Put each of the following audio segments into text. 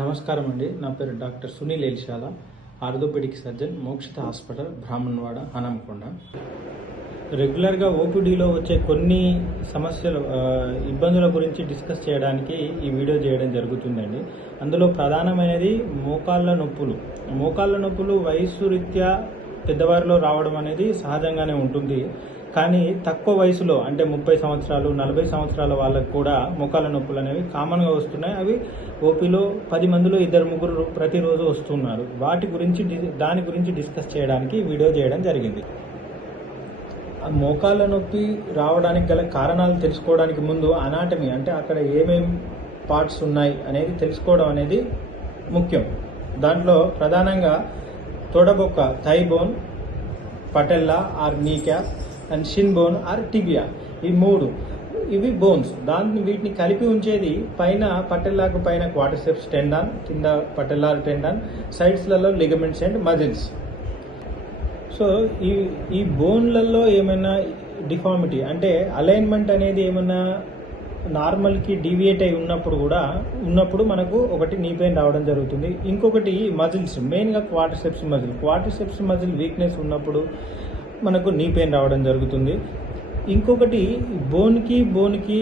నమస్కారం అండి. నా పేరు doctor Sunil Elshala, orthopaedic surgeon, Mokshita hospital, Brahmanawada, Hanamkonda. రెగ్యులర్గా ఓపీడీలో వచ్చే కొన్ని సమస్యలు ఇబ్బందుల గురించి డిస్కస్ చేయడానికి ఈ వీడియో చేయడం జరుగుతుందండి. అందులో ప్రధానమైనది మోకాళ్ళ నొప్పులు వయస్సు రీత్యా పెద్దవారిలో రావడం అనేది సహజంగానే ఉంటుంది. కానీ తక్కువ వయసులో అంటే 30 సంవత్సరాలు 40 సంవత్సరాల వాళ్ళకు కూడా మోకాళ్ళ నొప్పులు అనేవి కామన్గా వస్తున్నాయి. అవి ఓపీలో 10 మందిలో 2-3 ప్రతిరోజు వస్తున్నారు. దాని గురించి డిస్కస్ చేయడానికి వీడియో చేయడం జరిగింది. మోకాళ్ళ నొప్పి రావడానికి గల కారణాలు తెలుసుకోవడానికి ముందు అనాటమీ అంటే అక్కడ ఏమేం పార్ట్స్ ఉన్నాయి అనేది తెలుసుకోవడం అనేది ముఖ్యం. దాంట్లో ప్రధానంగా తొడబొక్క, thigh bone, patella or knee cap and shin bone or tibia, ఇవి బోన్స్. వీటిని కలిపి ఉంచేది పైన పటెల్లాకు పైన క్వాడ్రిసెప్స్ టెండాన్, కింద పటెల్లార్ టెండాన్, సైడ్స్లలో లిగమెంట్స్ అండ్ మజిల్స్. సో ఈ బోన్లలో ఏమైనా డిఫార్మిటీ అంటే అలైన్మెంట్ అనేది ఏమైనా నార్మల్కి డీవియేట్ అయి ఉన్నప్పుడు మనకు ఒకటి నీ పెయిన్ రావడం జరుగుతుంది. ఇంకొకటి మజిల్స్, మెయిన్గా క్వాడ్రిసెప్స్ మజిల్ వీక్నెస్ ఉన్నప్పుడు మనకు నీ పెయిన్ రావడం జరుగుతుంది. ఇంకొకటి బోన్కి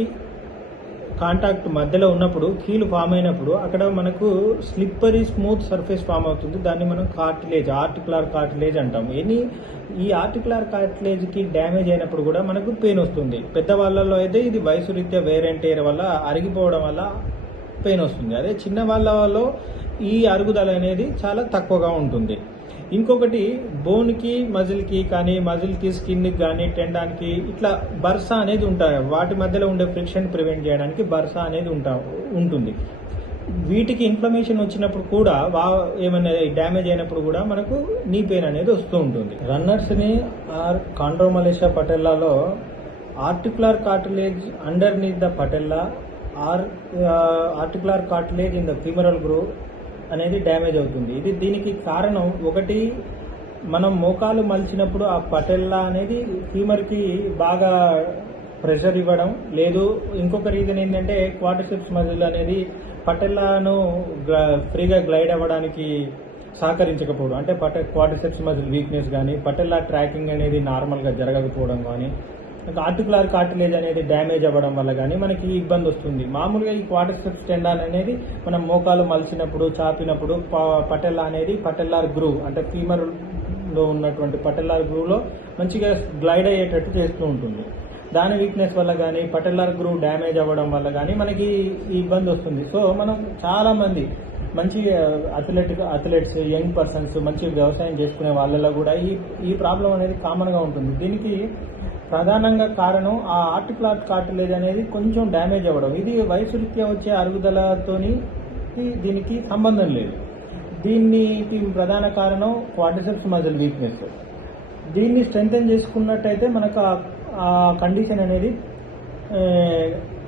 కాంటాక్ట్ మధ్యలో ఉన్నప్పుడు, కీలు ఫామ్ అయినప్పుడు అక్కడ మనకు స్లిప్పరీ స్మూత్ సర్ఫేస్ ఫామ్ అవుతుంది. దాన్ని మనం ఆర్టికులర్ కార్టిలేజ్ అంటాము. ఈ ఆర్టికులర్ కార్టిలేజ్కి డ్యామేజ్ అయినప్పుడు కూడా మనకు పెయిన్ వస్తుంది. పెద్దవాళ్ళలో అయితే ఇది వయసు రీత్యా వేర్ అండ్ టేర్ వల్ల అరిగిపోవడం వల్ల పెయిన్ వస్తుంది. అదే చిన్న వాళ్ళలో ఈ అరుగుదల అనేది చాలా తక్కువగా ఉంటుంది. ఇంకొకటి బోన్కి మజిల్కి కానీ, మజిల్కి స్కిన్కి కానీ, టెండాన్కి ఇట్లా బర్సా అనేది ఉంటాయి. వాటి మధ్యలో ఉండే ఫ్రిక్షన్ ప్రివెంట్ చేయడానికి బర్సా అనేది ఉంటుంది. వీటికి ఇన్ఫ్లమేషన్ వచ్చినప్పుడు కూడా, ఏమైనా డ్యామేజ్ అయినప్పుడు కూడా మనకు నీ పెయిన్ అనేది వస్తూ ఉంటుంది. రన్నర్స్ని ఆర్ కాండ్రోమలేషియా పటెల్లాలో articular cartilage underneath the patella or articular cartilage in the femoral groove అనేది డ్యామేజ్ అవుతుంది. దీనికి కారణం ఒకటి, మనం మోకాలు మలిచినప్పుడు ఆ పటెల్లా అనేది ఫీమర్కి బాగా ప్రెషర్ ఇవ్వడం లేదు. ఇంకొక రీజన్ ఏంటంటే క్వాడ్రిసెప్స్ మజిల్ అనేది పటెల్లాను ఫ్రీగా గ్లైడ్ అవ్వడానికి సహకరించకపోవడం, అంటే క్వాడ్రిసెప్స్ మజిల్ వీక్నెస్ కానీ, పటెల్లా ట్రాకింగ్ అనేది నార్మల్గా జరగకపోవడం కానీ, ఆర్టికులర్ కార్టిలేజ్ అనేది డ్యామేజ్ అవ్వడం వల్ల కానీ మనకి ఇబ్బంది వస్తుంది. మామూలుగా ఈ క్వాడ్రిసెప్స్ టెండాన్ అనేది మనం మోకాలు మలిచినప్పుడు, చాపినప్పుడు పటెల్లా అనేది పటెల్లార్ గ్రూవ్ అంటే ఫీమర్లో ఉన్నటువంటి పటెల్లార్ గ్రూవ్లో మంచిగా గ్లైడ్ అయ్యేటట్టు చేస్తూ ఉంటుంది. దాని వీక్నెస్ వల్ల కానీ, పటెల్లార్ గ్రూవ్ డ్యామేజ్ అవ్వడం వల్ల కానీ మనకి ఈ ఇబ్బంది వస్తుంది. సో మనం చాలామంది మంచి అథ్లెట్స్, యంగ్ పర్సన్స్, మంచి వ్యవసాయం చేసుకునే వాళ్ళలో కూడా ఈ ప్రాబ్లం అనేది కామన్గా ఉంటుంది. దీనికి ప్రధానంగా కారణం ఆ ఆర్టికులర్ కార్టిలేజ్ అనేది కొంచెం డ్యామేజ్ అవ్వడం. ఇది వయసు రీత్యా వచ్చే అరుగుదలతోని దీనికి సంబంధం లేదు. దీనికి ప్రధాన కారణం క్వాడ్రిసెప్స్ మజిల్ వీక్నెస్. దీన్ని స్ట్రెంథెన్ చేసుకున్నట్టయితే మనకు ఆ కండిషన్ అనేది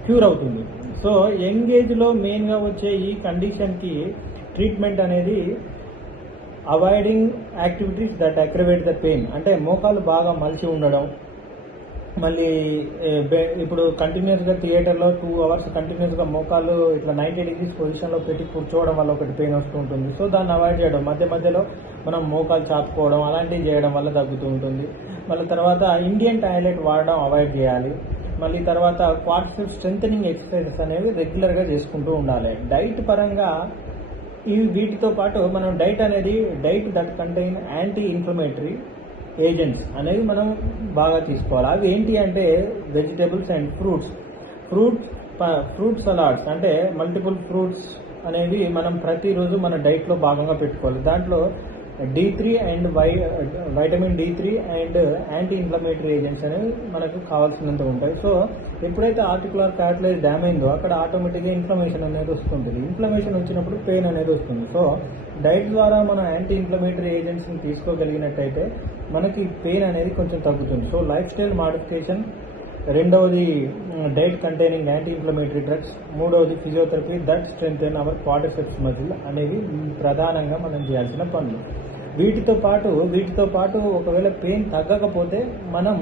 క్యూర్ అవుతుంది. సో యంగ్ ఏజ్లో మెయిన్గా వచ్చే ఈ కండిషన్కి ట్రీట్మెంట్ అనేది avoiding activities that aggravate the pain, అంటే మోకాలు బాగా మలిచి ఉండడం, మళ్ళీ ఇప్పుడు కంటిన్యూస్గా థియేటర్లో 2 hours కంటిన్యూస్గా మోకాళ్ళు ఇట్లా 90 degrees పొజిషన్లో పెట్టి కూర్చోవడం వల్ల ఒకటి పెయిన్ వస్తూ ఉంటుంది. సో దాన్ని అవాయిడ్ చేయడం, మధ్యలో మనం మోకాలు చాపుకోవడం అలాంటివి చేయడం వల్ల తగ్గుతూ ఉంటుంది. మళ్ళీ తర్వాత ఇండియన్ టాయిలెట్ వాడడం అవాయిడ్ చేయాలి. మళ్ళీ తర్వాత క్వాడ్రిసెప్స్ స్ట్రెంథెనింగ్ ఎక్సర్సైజెస్ అనేవి రెగ్యులర్గా చేసుకుంటూ ఉండాలి. డైట్ పరంగా వీటితో పాటు మనం diet that contain anti inflammatory agents అనేవి మనం బాగా తీసుకోవాలి. అవి ఏంటి అంటే వెజిటేబుల్స్ అండ్ ఫ్రూట్ సలాడ్స్, అంటే మల్టిపుల్ ఫ్రూట్స్ అనేవి మనం ప్రతిరోజు మన డైట్లో భాగంగా పెట్టుకోవాలి. దాంట్లో D3 and vitamin D3 and anti inflammatory agents అనేవి మనకు కావాల్సినంత ఉంటాయి. సో ఎప్పుడైతే ఆర్టికులర్ కార్టిలేజ్ డ్యామేజ్ అక్కడ ఆటోమేటిక్గా ఇన్ఫ్లమేషన్ అనేది వస్తుంటుంది. ఇన్ఫ్లమేషన్ వచ్చినప్పుడు పెయిన్ అనేది వస్తుంది. సో డైట్ ద్వారా మనం యాంటీ ఇన్ఫ్లమేటరీ ఏజెంట్స్ని తీసుకోగలిగినట్టయితే మనకి పెయిన్ అనేది కొంచెం తగ్గుతుంది. సో లైఫ్ స్టైల్ మాడిఫికేషన్, రెండవది diet containing anti inflammatory drugs, మూడవది physiotherapy that strengthen our quadriceps muscle అనేవి ప్రధానంగా మనం చేయాల్సిన పనులు. వీటితో పాటు ఒకవేళ పెయిన్ తగ్గకపోతే మనం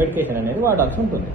మెడికేషన్ అనేది వాడాల్సి ఉంటుంది.